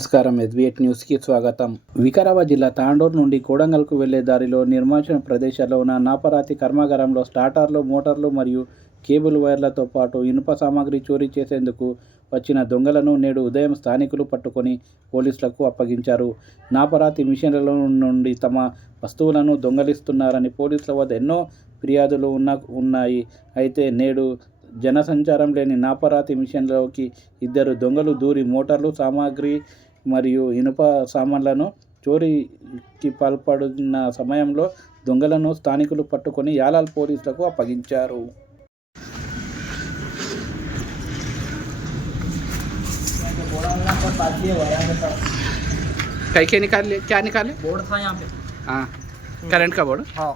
నమస్కారం. ఎస్బీఎట్ న్యూస్కి స్వాగతం. వికారాబాద్ జిల్లా తాండూరు నుండి కోడంగల్కు వెళ్లే దారిలో నిర్మానుష్య ప్రదేశాల్లో ఉన్న నాపరాతి కర్మాగారంలో స్టార్టర్లు, మోటార్లు మరియు కేబుల్ వైర్లతో పాటు ఇనుప సామాగ్రి చోరీ చేసేందుకు వచ్చిన దొంగలను నేడు ఉదయం స్థానికులు పట్టుకొని పోలీసులకు అప్పగించారు. నాపరాతి మిషన్ల నుండి తమ వస్తువులను దొంగలిస్తున్నారని పోలీసుల వద్ద ఎన్నో ఫిర్యాదులు ఉన్నాయి. అయితే నేడు జనసంచారం లేని నాపరాతి మిషన్లోకి ఇద్దరు దొంగలు దూరి మోటార్లు, సామాగ్రి మరియు ఇనుప సామాన్లను చోరీకి పాల్పడుతున్న సమయంలో దొంగలను స్థానికులు పట్టుకొని యాలాల్ పోలీసులకు అప్పగించారు. क्या निकाले? बोर्ड था यहाँ पे। हाँ, करंट का बोर्ड। हाँ,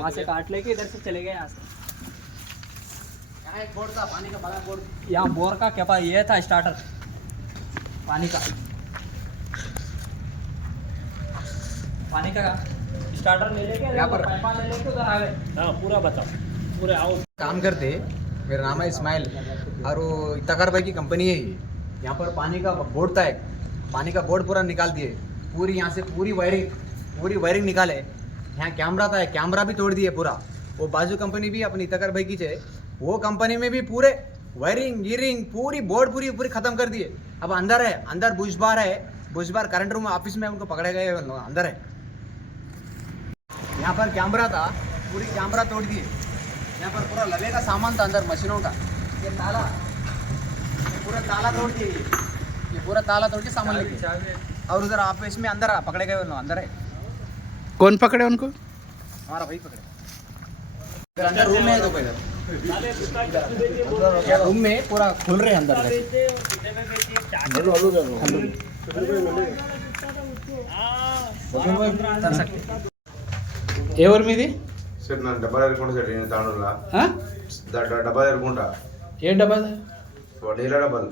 वहाँ से काट लेके इधर से चले गए। यहाँ से एक बोर्ड था, पानी का बड़ा बोर्ड। यहाँ बोर का क्या ये था स्टार्टर पानी का स्टार्टर ले लेके यहाँ पर पाइपा ले लेके उधर आ गए। हाँ, पूरा बताओ, पूरे आओ। काम करते, मेरा नाम है इस्माइल और वो इताकर भाई की कंपनी है ये। यहाँ पर पानी का बोर्ड था, एक पानी का बोर्ड पूरा निकाल दिए, पूरी यहाँ से पूरी वायरिंग निकाले। यहाँ कैमरा था, कैमरा भी तोड़ दिए पूरा। वो बाजू कंपनी भी अपनी इताकर भाई की है, वो कंपनी में भी पूरे वायरिंग गियरिंग पूरी बोर्ड पूरी खत्म कर दिए। अब अंदर बुशबार करंट रूम ऑफिस में उनको पकड़े गए, अंदर है। यहाँ पर कैमरा था, पूरी कैमरा तोड़ दिए। यहाँ पर पूरा लवे का सामान था अंदर, मशीनों का। ये पूरा ताला तोड़ दिए, ये पूरा ताला तोड़ के सामान लेके। और उधर ऑफिस में अंदर पकड़े गए, अंदर है। कौन पकड़े उनको? हमारा भाई पकड़े। अंदर रूम में है, देखो इधर रूम में पूरा खुल रहे अंदर। ఎవరు మీది? సార్ నా డబ్బాలు ఎరుకుంటా సార్, నేను తాండూరులో డబ్బాలు ఎరుకుంటా. ఏ డబ్బా? నీళ్ళ డబ్బాలు.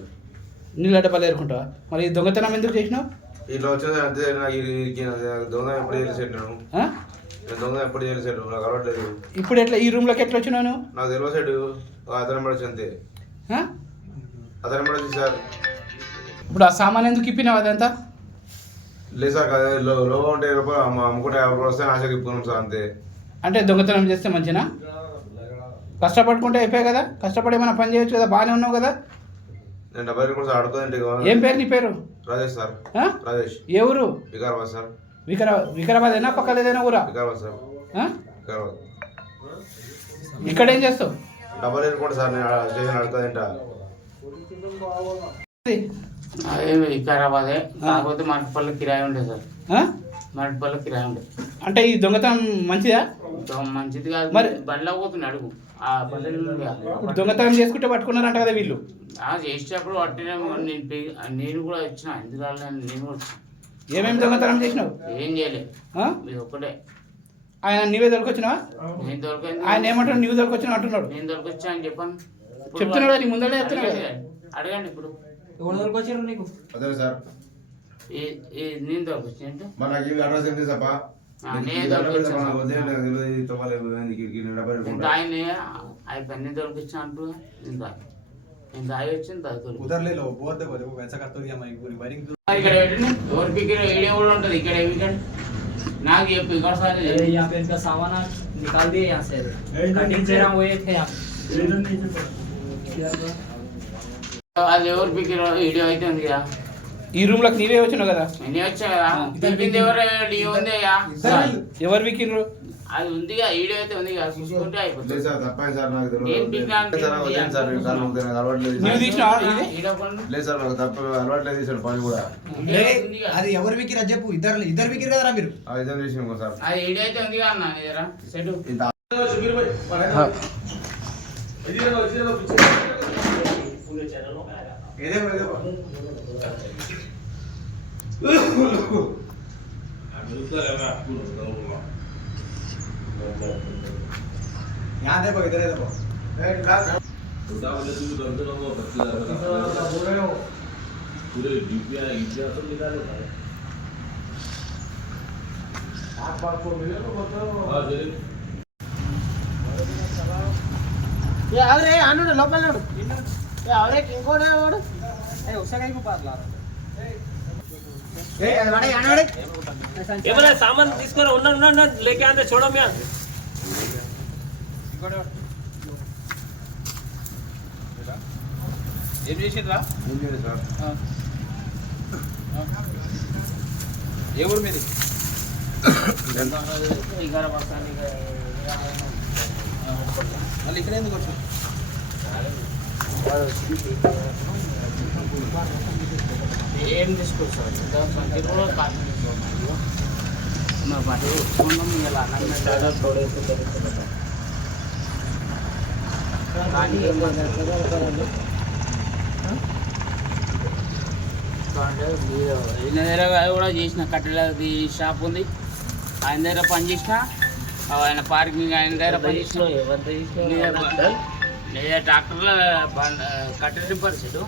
నీళ్ళ డబ్బాలు ఏరుకుంటావా? మరి ఈ దొంగతనం ఎందుకు చేసినావు? ఇట్లా వచ్చింది అంతే. దొంగ ఎప్పుడు చేయలేదు సార్, నేను దొంగ ఎప్పుడు చేయలేదు సార్, నాకు అలవాట్లేదు. ఇప్పుడు ఎట్లా ఈ రూమ్లోకి ఎట్లా వచ్చినావు నువ్వు? నాకు తెలియదు సార్, అతను పడచ్చు అంతే. అతను పడచ్చు సార్. ఇప్పుడు ఆ సామాన్ ఎందుకు ఇప్పినావు అదంతా? లేదు సార్, లోగా ఉంటే అమ్ముకుంటే 50 రూపాయలు వస్తే ఆశకి ఇప్పుకున్నాం సార్, అంతే. అంటే దొంగతనం చేస్తే మంచినా? కష్టపడుకుంటే అయిపోయాయి కదా, కష్టపడి ఏమైనా పని చేయొచ్చు కదా, బాగానే ఉన్నావు కదా. నేను డబ్బా ఎరుకుంటా ఆడుకోదంటే. ఏం పేరు నీ పేరు? రాజేష్ సార్. రాజేష్. ఏ ఊరు? వికారాబాద్ సార్. వికారాబాద్ ఏనా, పక్కన ఏదైనా ఊరా? వికారాబాద్ సార్. వికారాబాద్. ఇక్కడ ఏం చేస్తావు? డబ్బాలు ఎరుకుంటా సార్, నేను స్టేషన్ ఆడుకోదంట. అదే వికారాబాదే, కాకపోతే మట్టిపల్లి కిరాయి ఉండే సార్. మట్టిపల్లి కిరాయి ఉండే. అంటే ఈ దొంగతనం మంచిదా? మంచిది కాదు, మరి బండ్లో పోతుంది అడుగు. ఆ పల్లెలు దొంగతనం చేసుకుంటే పట్టుకున్నారంట కదా వీళ్ళు. చేసేటప్పుడు పట్టిన నేను కూడా వచ్చిన, ఎందుకు నేను కూడా వచ్చిన. ఏమేమి దొంగతనం చేసినావు? ఏం చేయలేదు, ఇది ఒక్కటే. ఆయన నీవే దొరికొచ్చినావా? నేను దొరకండి. ఆయన ఏమంటాడు, నీవు దొరికొచ్చినా అంటున్నాడు. నేను దొరికొచ్చా అని చెప్పాను. చెప్తున్నాడు, నీ ముందరే చెప్తున్నాడు. అడగండి ఇప్పుడు. దొరికొచ్చారు నీకు? అదే సార్, నేను దొరికొచ్చాను. మనకి అడ్రస్ ఏంటి సార్? ఆయన అయిపోయి దొరికొచ్చా అంటూ నేను దాగి వచ్చింది. ఇక్కడ ఎవరి పిక్కిన ఏడియా కూడా ఉంటుంది. ఇక్కడ నాకు చెప్పు, ఇక్కడ సార్ यहाँ पे इनका सामान निकाल दिए, यहाँ से कटिंग से वो ये थे यहाँ। అది ఎవరు పిక్కిన వీడియో అయితే ఉంది కదా. ఈ రూమ్ లోకి నీవే వచ్చినావు కదా. నేను వచ్చా కదా, ఉంది ఎవరు వికిండ్రు? అది ఉంది, వీడియో అయితే ఉంది కదా, చూసుకుంటే అయిపోతుంది. నువ్వు తీసినావా? లేదు సార్, నాకు తప్ప అలవాట్లేదు తీసాడు పని కూడా. అది ఎవరు వికిరా చెప్పు. ఇద్దరు వికిరు కదరా మీరు? ఇద్దరు చేసినాం సార్. అది వీడియో అయితే ఉంది కదా అన్న నీ దగ్గర సెట్. यहाँ देखो, इधर देखो। पूरे यूपीआई इंडिया तो निकाले भाई। आप बात को मिले तो बताओ। हाँ जी। ये अरे आनो ना लोकल नोड ये अरे किंग को ना वाడు ए उसे काही को पास ला ఏమైనా సామాన్ తీసుకొని ఉన్నా లేకే అంతే చూడమ్యా ఏం చేసిండ్రా? ఏ ఊరు మీది? మళ్ళీ ఇక్కడ ఎందుకు వచ్చి? ఏం తీసుకోరు సార్ సంచి కూడా కాదు మా బండి తెచ్చుకున్నాం ఇలా ఈయన దగ్గర కూడా చేసిన కట్టెలది షాప్ ఉంది, ఆయన దగ్గర పని చేసిన, ఆయన పార్కింగ్ ఆయన దగ్గర పని చేసిన, లేదా ట్రాక్టర్లో కట్టెల రిపేర్ సెట్